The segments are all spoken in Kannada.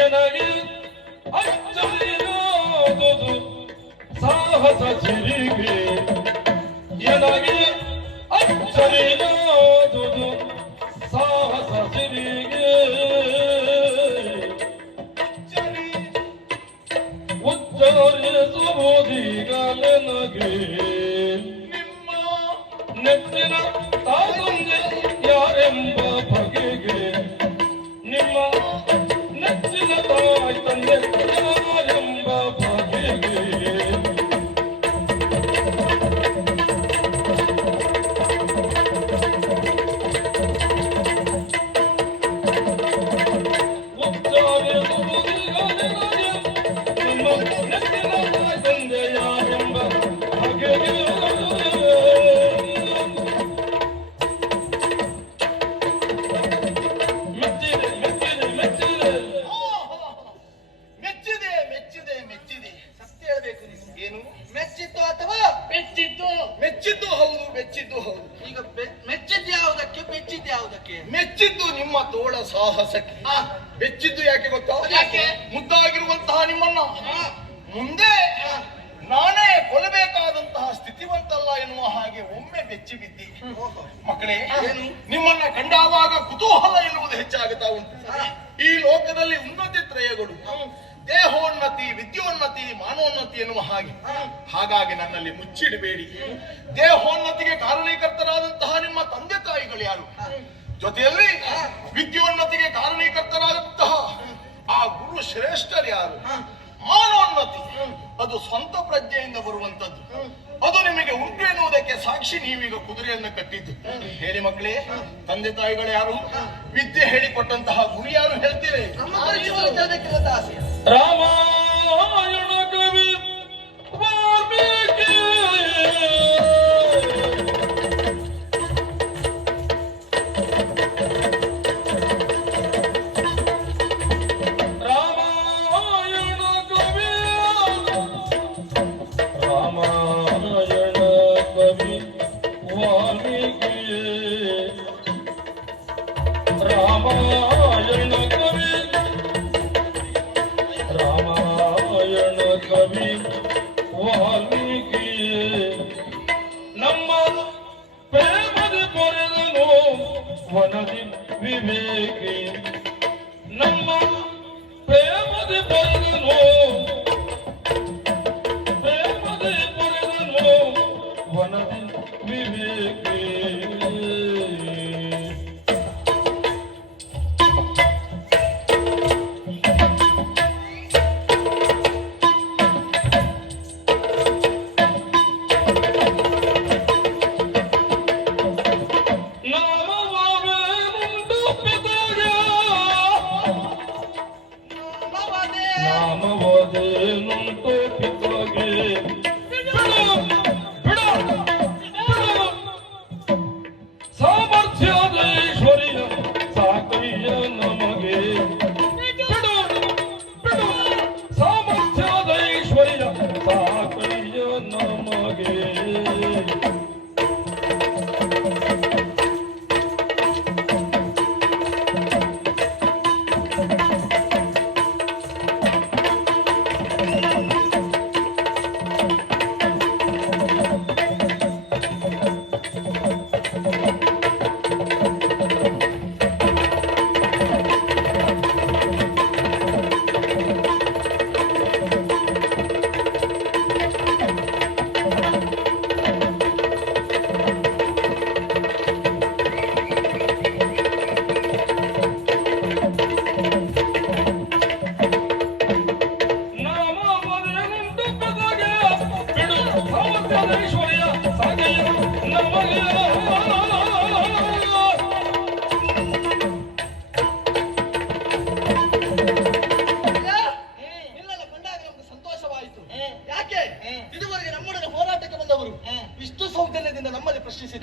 ಜನರಿ ಅಚ್ಚರಿರೋದು ಸಾಹಸ ಚಿರಿಗೆ. ಜನರಿ ಅಚ್ಚರಿರೋದು ಸಾಹಸ ಚಿರಿಗೆ. ಉಚ್ಚರಿಸುವುದೀಗ ನನಗೆ. ನಿಮ್ಮ ನೆಚ್ಚಿನ ತಾಲೊಂದು ತೋಳ ಸಾಹಸಕ್ಕೆ. ಮೆಚ್ಚಿದ್ದು ಬೆಚ್ಚಿದ್ದು ಯಾಕೆ ಗೊತ್ತಾ? ಯಾಕೆ? ಮುದ್ದಾಗಿರುವಂತಹ ನಿಮ್ಮನ್ನ. ಮುಂದೆ ನಾನೇ ಕೊಲ್ಲಬೇಕಾದಂತಹ ಸ್ಥಿತಿವಂತಲ್ಲ ಎನ್ನುವ ಹಾಗೆ ಒಮ್ಮೆ ಬೆಚ್ಚಿ ಬಿದ್ದಿ. ಮಕ್ಕಳೇ? ನಿಮ್ಮನ್ನ ಕಂಡಾವಾಗ ಕುತೂಹಲ ಎನ್ನುವುದು ಹೆಚ್ಚಾಗುತ್ತಾ ಉಂಟು. ಈ ಲೋಕದಲ್ಲಿ ಉನ್ನತಿ ತ್ರಯಗಳು ದೇಹೋನ್ನತಿ ವಿದ್ಯೋನ್ನತಿ ಮಾನೋನ್ನತಿ ಎನ್ನುವ ಹಾಗೆ. ಹಾಗಾಗಿ ನನ್ನಲ್ಲಿ ಮುಚ್ಚಿಡಬೇಡಿ. ದೇಹೋನ್ನತಿಗೆ ಕಾರಣೀಕರ್ತರಾದಂತಹ ನಿಮ್ಮ ತಂದೆ ತಾಯಿಗಳು ಯಾರು? ಜೊತೆಯಲ್ಲಿ ವಿದ್ಯೋನ್ನತಿಗೆ ಕಾರಣೀಕರ್ತರಾದಂತಹ ಆ ಗುರು ಶ್ರೇಷ್ಠರು ಯಾರು? ಮಾನೋನ್ನತಿ ಅದು ಸ್ವಂತ ಪ್ರಜ್ಞೆಯಿಂದ ಬರುವಂತದ್ದು ಅದು ನಿಮಗೆ ಉಂಟು ಎನ್ನುವುದಕ್ಕೆ ಸಾಕ್ಷಿ ನೀವೀಗ ಕುದುರೆಯನ್ನು ಕಟ್ಟಿದ್ದು. ಹೇಳಿ ಮಕ್ಕಳೇ ತಂದೆ ತಾಯಿಗಳು ಯಾರು? ವಿದ್ಯೆ ಹೇಳಿಕೊಟ್ಟಂತಹ ಗುರು ಯಾರು ಹೇಳ್ತೀರಿ? ನಮ್ಮ ವನದಿ ವಿವೇಕಿ. ನಮ್ಮ ಪ್ರೇಮದಿ ಕೊರೆದನು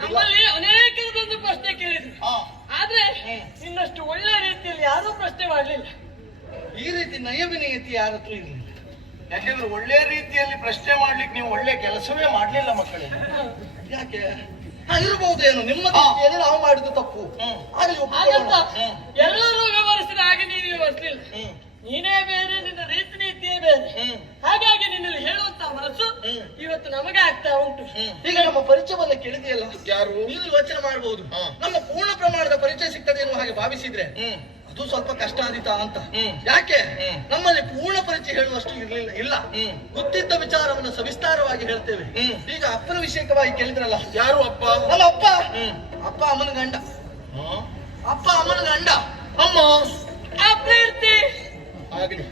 ನಮ್ಮಲ್ಲಿ ಅನೇಕರು ಬಂದು ಪ್ರಶ್ನೆ ಕೇಳಿದ್ರು. ಆದ್ರೆ ಇನ್ನಷ್ಟು ಒಳ್ಳೆ ರೀತಿಯಲ್ಲಿ ಯಾರೂ ಪ್ರಶ್ನೆ ಮಾಡಲಿಲ್ಲ. ಈ ರೀತಿ ನಯವಿನಯತಿ ಯಾರತ್ರ ಇರಲಿ? ಇರಲಿಲ್ಲ ಯಾಕೆಂದ್ರೆ ಒಳ್ಳೆ ರೀತಿಯಲ್ಲಿ ಪ್ರಶ್ನೆ ಮಾಡ್ಲಿಕ್ಕೆ ನೀವು ಒಳ್ಳೆ ಕೆಲಸವೇ ಮಾಡ್ಲಿಲ್ಲ ಮಕ್ಕಳಿಗೆ ಯಾಕೆ? ಇರಬಹುದೇನು ನಿಮ್ಮ ನಾವು ಮಾಡಿದ್ದು ತಪ್ಪು. ಹ್ಮ್. ಆಗಲಿ ಹಾಗಂತ ಎಲ್ಲರೂ ವ್ಯವಹರಿಸಿದ ಹಾಗೆ ನೀನು ವ್ಯವಹರಿಸಲಿಲ್ಲ. ನೀನೇ ಬೇರೆ ನಿನ್ನ ರೀತಿ ನೀತಿಯೇ ಬೇರೆ. ಹಾಗಾಗಿ ನಿನ್ನಲ್ಲಿ ಹೇಳುವಂತ ಮನಸ್ಸು ಇವತ್ತು ನಮಗೆ ಆಗ್ತಾ ಉಂಟು. ಈಗ ನಮ್ಮ ಪರಿಚಯವನ್ನ ಕೇಳಿದೆಯಲ್ಲ ಯಾರು? ನೀನು ಯೋಚನೆ ಮಾಡಬಹುದು ನಮ್ಮ ಪೂರ್ಣ ಪ್ರಮಾಣದ ಪರಿಚಯ ಸಿಗ್ತದೆ ಎನ್ನುವ ಹಾಗೆ ಭಾವಿಸಿದ್ರೆ ಅದು ಸ್ವಲ್ಪ ಕಷ್ಟ ಆದೀತಾ ಅಂತ. ಯಾಕೆ ಹ್ಮ್. ನಮ್ಮಲ್ಲಿ ಪೂರ್ಣ ಪರಿಚಯ ಹೇಳುವಷ್ಟು ಇರಲಿಲ್ಲ. ಇಲ್ಲ. ಗೊತ್ತಿದ್ದ ವಿಚಾರವನ್ನು ಸವಿಸ್ತಾರವಾಗಿ ಹೇಳ್ತೇವೆ. ಈಗ ಅಪ್ಪನ ವಿಷಯಕವಾಗಿ ಕೇಳಿದ್ರಲ್ಲ? ಯಾರು ಅಪ್ಪ? ಅಲ್ಲ ಅಪ್ಪ. ಅಪ್ಪ ಅಮ್ಮನ ಗಂಡ. ಅಪ್ಪ ಅಮ್ಮನ ಗಂಡ. ಅಮ್ಮ. ಅಭ್ಯರ್ಥಿ. ಆಗ್ಲಿ.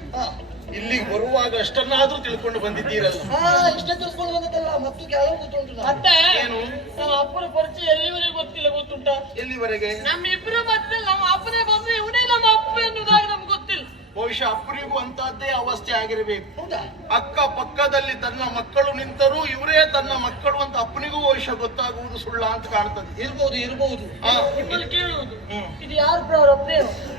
ಇಲ್ಲಿಗೆ ಬರುವಾಗ ಅಷ್ಟನ್ನಾದ್ರೂ ತಿಳ್ಕೊಂಡು ಬಂದಿದ್ದೀರಲ್ಲ. ಹಾ ಇಷ್ಟ ತಿಳ್ಕೊಂಡು ಬಂದದಲ್ಲ ಮತ್ತು ಕೆಲವು ಗೊತ್ತುಂಟು. ಮತ್ತೆ? ಏನು? ನಮ್ಮ ಅಪ್ಪನ ಪರಿಚಯ ಎಲ್ಲಿವರೆಗೂ ಗೊತ್ತಿಲ್ಲ ಗೊತ್ತುಂಟ? ಎಲ್ಲಿವರೆಗೆ? ನಮ್ಮ ಇಬ್ಬರ ಮಧ್ಯೆ ನಮ್ಮ ಅಪ್ಪನೇ ಬಂದ್ರೆ ಇವನೇ ನಮ್ಮ ಅಪ್ಪ ಎನ್ನುವುದಾಗಿ ನಮ್ಗೆ ಗೊತ್ತಿಲ್ಲ. ಬಹುಶಃ ಅಪ್ಪನಿಗೂ ಅಂತದ್ದೇ ಅವಸ್ಥೆ ಆಗಿರಬೇಕು. ಹೌದಾ? ಅಕ್ಕ ಪಕ್ಕದಲ್ಲಿ ತನ್ನ ಮಕ್ಕಳು ನಿಂತರೂ ಇವರೇ ತನ್ನ ಮಕ್ಕಳು ಅಂತ ಅಪ್ಪನಿಗೂ ಬಹುಶಃ ಗೊತ್ತಾಗುವುದು ಸುಳ್ಳ ಅಂತ ಕಾಣ್ತದೆ. ಇರ್ಬೋದು ಇರ್ಬೋದು. ಕೇಳುವುದು. ಇದು ಯಾರು ಪ್ರಾರಬ್ಧೇನು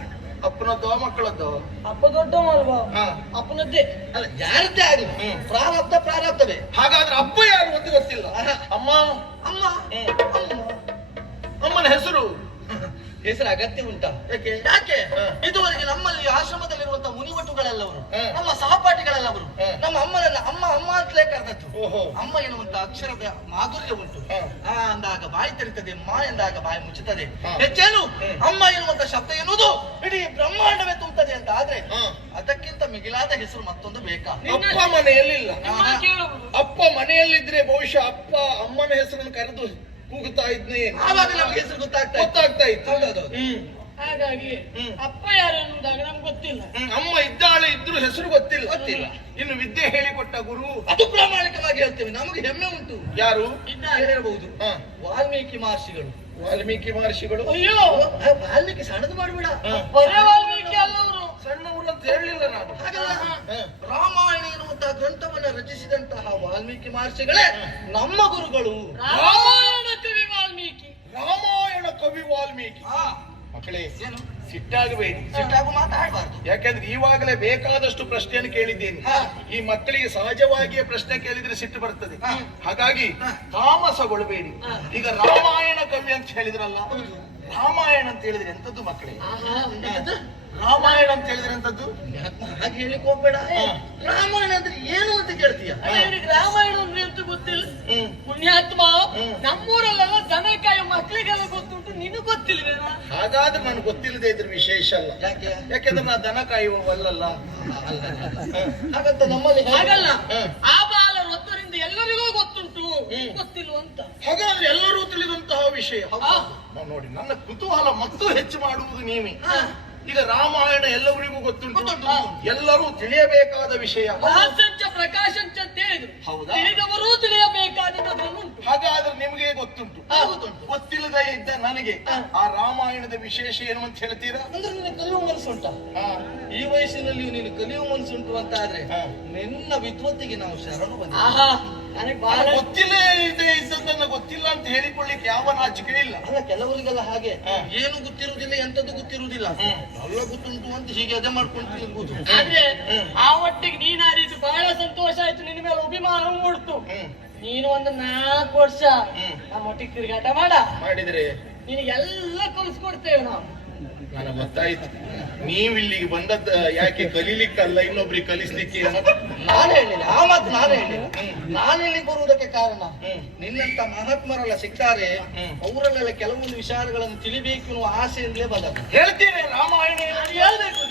ಅಪ್ಪನದ್ದು ಮಕ್ಕಳದ್ದು? ಅಪ್ಪ ದೊಡ್ಡವ ಅಲ್ವಾ? ಹಾ. ಅಪ್ಪನದ್ದೇ. ಅಲ್ಲ ಯಾರದ್ದೇ ಆಗಲಿ. ಪ್ರಾರಬ್ಧ ಪ್ರಾರಬ್ಧವೇ. ಹಾಗಾದ್ರೆ ಅಪ್ಪ ಯಾರು ಅಂತ ಗೊತ್ತಿಲ್ಲ. ಅಮ್ಮ. ಅಮ್ಮ. ಅಮ್ಮನ ಹೆಸರು? ಹೆಸರು ಅಗತ್ಯ ಉಂಟಾ? ಯಾಕೆ? ಯಾಕೆ? ಇದುವರೆಗೆ ನಮ್ಮಲ್ಲಿ ಆಶ್ರಮದಲ್ಲಿರುವಂತಹ ಮುನಿವಟುಗಳೆಲ್ಲವರು. ನಮ್ಮ ಸಹಪಾಠಿಗಳೆಲ್ಲವರು. ನಮ್ಮ ಅಮ್ಮನನ್ನ ಅಮ್ಮ ಅಮ್ಮ ಅಂತಲೇ ಕರೆದದ್ದು. ಓಹೋ. ಅಮ್ಮ ಎನ್ನುವಂತ ಅಕ್ಷರದ ಮಾಧುರ್ಯ ಉಂಟು. ಹ. ಆ ಅಂದಾಗ ಬಾಯಿ ತೆರಿತದೆ ಮಾ ಎಂದಾಗ ಬಾಯಿ ಮುಚ್ಚುತ್ತದೆ. ಹೆಚ್ಚೇನು? ಅಮ್ಮ ಎನ್ನುವಂತ ಶಬ್ದ ಎನ್ನುವುದು ಇಡೀ ಬ್ರಹ್ಮಾಂಡವೇ ತುಂಬುತ್ತದೆ ಅಂತ ಆದ್ರೆ ಅದಕ್ಕಿಂತ ಮಿಗಿಲಾದ ಹೆಸರು ಮತ್ತೊಂದು ಬೇಕಾ? ಅಪ್ಪ ಮನೆಯಲ್ಲಿಲ್ಲ. ಅಪ್ಪ ಮನೆಯಲ್ಲಿದ್ರೆ ಬಹುಶಃ ಅಪ್ಪ ಅಮ್ಮನ ಹೆಸರನ್ನು ಕರೆದು ಕೂಗುತ್ತಾ ಇದ್ನೇ? ಆವಾಗ ನಮ್ಗೆ ಹೆಸರು ಗೊತ್ತಾಗ್ತಾ ಇತ್ತು. ಗೊತ್ತಾಗ್ತಾ ಇತ್ತು. ಹೌದೌದು. ಹ್ಮ್. ಹಾಗಾಗಿ ಅಪ್ಪ ಯಾರು ಅನ್ನೋದಾಗ ನಮ್ಗೆ ಗೊತ್ತಿಲ್ಲ. ಅಮ್ಮ ಇದ್ದಾಳೆ ಇದ್ರು ಹೆಸರು ಗೊತ್ತಿಲ್ಲ. ಗೊತ್ತಿಲ್ಲ. ಇನ್ನು ವಿದ್ಯೆ ಹೇಳಿಕೊಟ್ಟ ಗುರು. ಅದು ಪ್ರಾಮಾಣಿಕವಾಗಿ ಹೇಳ್ತೇವೆ ನಮಗೆ ಹೆಮ್ಮೆ ಉಂಟು. ಯಾರು? ಹೇಳಬಹುದು. ವಾಲ್ಮೀಕಿ ಮಹರ್ಷಿಗಳು. ವಾಲ್ಮೀಕಿ ಮಹರ್ಷಿಗಳು? ಅಯ್ಯೋ! ವಾಲ್ಮೀಕಿ ಸಣ್ಣದು ಮಾಡಬೇಡ. ಬರೇ ವಾಲ್ಮೀಕಿ ಅಲ್ಲವರು ಸಣ್ಣವರು ಅಂತ ಹೇಳಲಿಲ್ಲ ನಾನು. ಹಾಗಲ್ಲ. ರಾಮಾಯಣ ಎನ್ನುವಂತಹ ಗ್ರಂಥವನ್ನ ರಚಿಸಿದಂತಹ ವಾಲ್ಮೀಕಿ ಮಹರ್ಷಿಗಳೇ ನಮ್ಮ ಗುರುಗಳು. ರಾಮಾಯಣ ಕವಿ ವಾಲ್ಮೀಕಿ ರಾಮಾಯಣ ಕವಿ ವಾಲ್ಮೀಕಿ. ಆ, ಮಕ್ಕಳೇ ಸಿಟ್ಟಾಗಬೇಡಿ. ಸಿಟ್ಟಾಗು ಮಾತಾಡಬಾರ್ದು. ಯಾಕಂದ್ರೆ ಈವಾಗಲೇ ಬೇಕಾದಷ್ಟು ಪ್ರಶ್ನೆಯನ್ನು ಕೇಳಿದ್ದೀನಿ. ಹ. ಈ ಮಕ್ಕಳಿಗೆ ಸಹಜವಾಗಿಯೇ ಪ್ರಶ್ನೆ ಕೇಳಿದ್ರೆ ಸಿಟ್ಟು ಬರ್ತದೆ. ಹಾಗಾಗಿ ತಾಮಸಗೊಳ್ಬೇಡಿ. ತಾಮಸಗೊಳ್ಳಬೇಡಿ ಈಗ ರಾಮಾಯಣ ಕವಿ ಅಂತ ಹೇಳಿದ್ರಲ್ಲ ರಾಮಾಯಣ ಅಂತ ಹೇಳಿದ್ರೆ ಎಂತದ್ದು ಮಕ್ಕಳೇ? ರಾಮಾಯಣ ಅಂತ ಹೇಳಿದ್ರೆ ಎಂತದ್ದು ಹಾಗೆ ಹೇಳಿಕ್ ಹೋಗ್ಬೇಡ. ರಾಮಾಯಣ ಅಂದ್ರೆ ಏನು ಅಂತ ಕೇಳ್ತೀಯ? ಇವ್ರಿಗೆ ರಾಮಾಯಣ ಅಂದ್ರೆ ಅಂತ ಗೊತ್ತಿಲ್ಲ. ಪುಣ್ಯಾತ್ಮ. ನಮ್ಮೂರಲ್ಲೆಲ್ಲ ದನ ಮಕ್ಕಳಿಗೆಲ್ಲ ನಿನಗೆ ಗೊತ್ತಿಲ್ವೇನಾ? ಹಾಗಾದ್ರೆ ನಾನು ಗೊತ್ತಿಲ್ಲದೆ ಇದ್ರೆ ವಿಶೇಷ ಅಲ್ಲ. ಯಾಕೆ? ಯಾಕೆಂದ್ರೆ ನಾ ದನ ಕಾಯುವವಲ್ಲ ಹಾಗಂತ ನಮ್ಮಲ್ಲಿ ಹೇಗೆ? ಹಾಗಲ್ಲ. ಆ ಬಾಲರು ಒತ್ತರಿಂದ ಎಲ್ಲರಿಗೂ ಗೊತ್ತುಂಟು. ಗೊತ್ತಿಲ್ಲ ಗೊತ್ತಿಲ್ವಂತ. ಹಾಗಾದ್ರೆ ಎಲ್ಲರೂ ತಿಳಿದಂತಹ ವಿಷಯ. ನೋಡಿ ನನ್ನ ಕುತೂಹಲ ಮತ್ತೂ ಹೆಚ್ಚು ಮಾಡುವುದು ನೀವೇ. ಈಗ ರಾಮಾಯಣ ಎಲ್ಲರಿಗೂ ಗೊತ್ತುಂಟು. ಎಲ್ಲರೂ ತಿಳಿಯಬೇಕಾದ ವಿಷಯ. ಪ್ರಕಾಶಂಚ ಅಂತ ಹೇಳಿದ್ರು. ಹೌದಾ? ತಿಳಿದವರು ತಿಳಿಯಬೇಕಾದದ್ದುಂಟು ಹಾಗಾದ್ರೆ ನಿಮಗೆ ಗೊತ್ತುಂಟು. ಗೊತ್ತಿಲ್ಲದೇ ಇದ್ದ ನನಗೆ ಆ ರಾಮಾಯಣದ ವಿಶೇಷ ಏನು ಅಂತ ಹೇಳ್ತೀರಾ? ಅಂದ್ರೆ ನಿನ್ನ ಕಲಿಯುವ ಮನಸ್ಸುಂಟ ಈ ವಯಸ್ಸಿನಲ್ಲಿ ನೀನು ಕಲಿಯುವ ಮನಸ್ಸುಂಟು ಅಂತ ಆದ್ರೆ. ನಿನ್ನ ವಿದ್ವತ್ತಿಗೆ ನಾವು ಶರಣು ಬಂದ ಆಹಾ ನನಗೆ ಬಹಳ ಗೊತ್ತಿಲ್ಲ ಇದೆ ಇದ್ದದ್ದನ್ನ ಗೊತ್ತಿಲ್ಲ ಅಂತ ಹೇಳಿಕೊಳ್ಳಿಕ್ಕೆ ಯಾವ ನಾಚಿಕೆ ಇಲ್ಲ. ಅಲ್ಲ ಕೆಲವರಿಗೆಲ್ಲ ಹಾಗೆ. ಏನು ಗೊತ್ತಿರುವುದಿಲ್ಲ ಎಂತದ್ದು ಗೊತ್ತಿರುವುದಿಲ್ಲ. ಎಲ್ಲ ಗೊತ್ತುಂಟು ಅಂತ ಹೀಗೆ ಅದೇ ಮಾಡ್ಕೊಂಡು ಆದ್ರೆ ಆ ಒಟ್ಟಿಗೆ ನೀನಾಡಿದ್ದು ಬಹಳ ಸಂತೋಷ ಆಯ್ತು. ನಿನ್ನ ಮೇಲೆ ಅಭಿಮಾನ ಮೂಡ್ತು. ನೀನು ಒಂದು ನಾಲ್ಕು ವರ್ಷ ನಮ್ಮ ನಮ್ಮೊಟ್ಟಿಗೆ ತಿರುಗಾಟ ಮಾಡ. ಮಾಡಿದ್ರೆ? ನಿನಗೆಲ್ಲ ಕಲಿಸ್ಕೊಡ್ತೇವೆ ನಾವು. ನನಗೆ ಗೊತ್ತಾಯ್ತು. ನೀವಿಲ್ಲಿಗೆ ಬಂದದ್ದ ಯಾಕೆ ಕಲೀಲಿಕ್ಕಲ್ಲ ಇನ್ನೊಬ್ರಿಗೆ ಕಲಿಸ್ಲಿಕ್ಕೆ ನಾನು ಹೇಳಿಲ್ಲ. ಆ ಮಾತು ನಾನು ಹೇಳಿಲ್ಲ. ನಾನು ಇಲ್ಲಿ ಬರುವುದಕ್ಕೆ ಕಾರಣ. ನಿನ್ನಂತ ಮಹಾತ್ಮರೆಲ್ಲ ಸಿಗ್ತಾರೆ. ಅವರಲ್ಲೆಲ್ಲ ಕೆಲವೊಂದು ವಿಚಾರಗಳನ್ನು ತಿಳಿಬೇಕು ಅನ್ನುವ ಆಸೆಯಿಂದಲೇ ಬಂದದ್ದು. ಹೇಳ್ತೇನೆ ರಾಮಾಯಣ ಹೇಳಬೇಕು